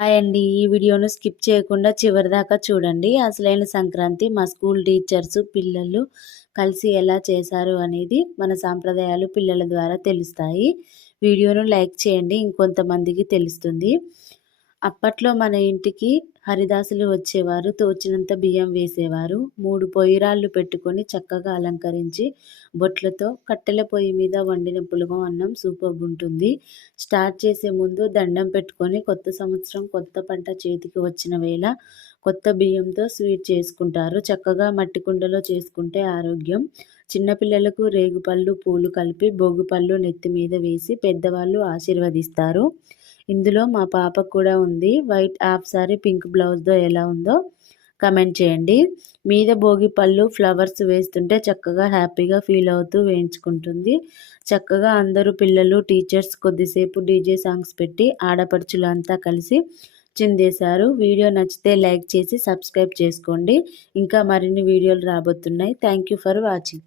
Hi అండి. ఈ వీడియోను స్కిప్ చేయకుండా చివరిదాకా చూడండి. అసలైన సంక్రాంతి మా స్కూల్ టీచర్స్, పిల్లలు కలిసి ఎలా చేశారు అనేది మన సాంప్రదాయాలు పిల్లల ద్వారా తెలుస్తాయి. వీడియోను లైక్ చేయండి, ఇంకొంతమందికి తెలుస్తుంది. అప్పట్లో మన ఇంటికి హరిదాసులు వచ్చేవారు. తోచినంత బియ్యం వేసేవారు. 3 పొయ్యిరాళ్ళు పెట్టుకొని చక్కగా అలంకరించి బొట్లతో కట్టెల పొయ్యి మీద వండిన పులగం అన్నం సూపర్బుంటుంది. స్టార్ట్ చేసే ముందు దండం పెట్టుకొని కొత్త సంవత్సరం, కొత్త పంట చేతికి వచ్చిన వేళ కొత్త బియ్యంతో స్వీట్ చేసుకుంటారు. చక్కగా మట్టి కుండలో చేసుకుంటే ఆరోగ్యం. చిన్నపిల్లలకు రేగుపళ్ళు, పూలు కలిపి భోగిపళ్ళు నెత్తి మీద వేసి పెద్దవాళ్ళు ఆశీర్వదిస్తారు. ఇందులో మా పాపకు కూడా ఉంది. వైట్ హాఫ్ సారీ, పింక్ బ్లౌజ్‌తో ఎలా ఉందో కమెంట్ చేయండి. మీద భోగి పళ్ళు, ఫ్లవర్స్ వేస్తుంటే చక్కగా హ్యాపీగా ఫీల్ అవుతూ వేయించుకుంటుంది. చక్కగా అందరూ పిల్లలు, టీచర్స్ కొద్దిసేపు డీజే సాంగ్స్ పెట్టి ఆడపడుచులు అంతా కలిసి చిందేశారు. వీడియో నచ్చితే లైక్ చేసి సబ్స్క్రైబ్ చేసుకోండి. ఇంకా మరిన్ని వీడియోలు రాబోతున్నాయి. Thank you for watching.